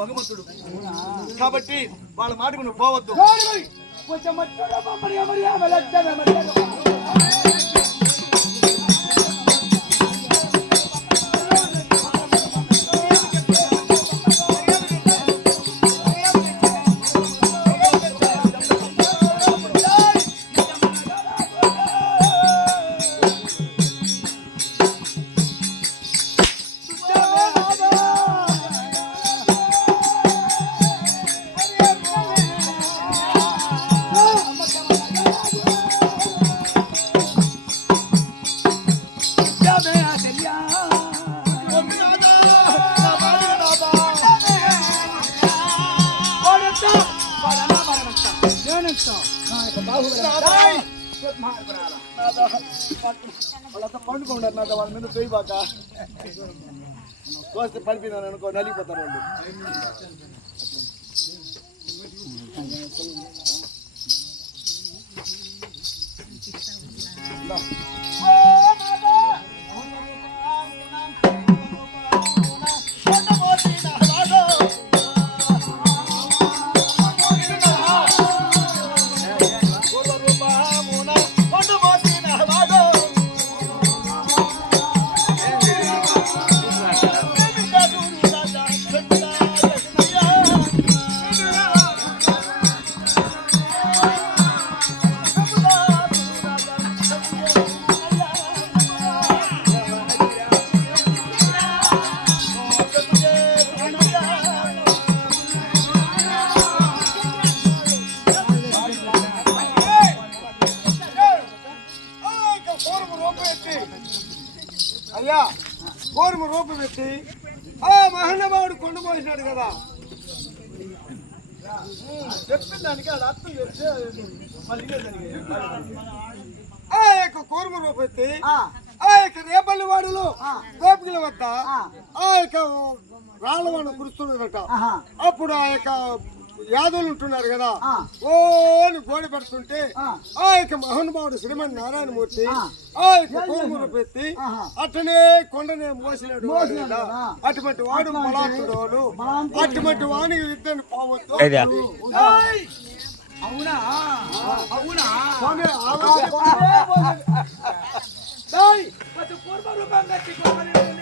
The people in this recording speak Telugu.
భగవంతుడు కాబట్టి వాళ్ళ మాటకు నువ్వు పోవద్దు. పండుకున్నారు నాతో వాళ్ళ మీద చేయబాక కోస్తే పడిపోయినాను అనుకో నలిగిపోతారు వాళ్ళు. అయ్యా కోరుము రూపం పెట్టి ఆ మహానుభావుడు కొండపోసినాడు కదా, చెప్పిన దానికి అది అర్థం చేస్తే ఆ యొక్క కోరుము రూపం ఎత్తి ఆ యొక్క రేపల్లి వాడులో గోపికల వద్ద ఆ యొక్క రాళ్ళవాడు కురుస్తున్నదట. అప్పుడు ఆ యొక్క యాదవులు ఉంటున్నారు కదా, ఓని గోడ పెడుతుంటే ఆ యొక్క మహానుభావుడు శ్రీమన్ నారాయణమూర్తి ఆ యొక్క కోరుమురు పెట్టి అట్టనే కొండనే మోసినాడు. అటువంటి వాడు బలాత్తుడోలు, అటువంటి వాడికి విద్యను పోవద్దు. అవునా అవునా పూర్వ రూపంగా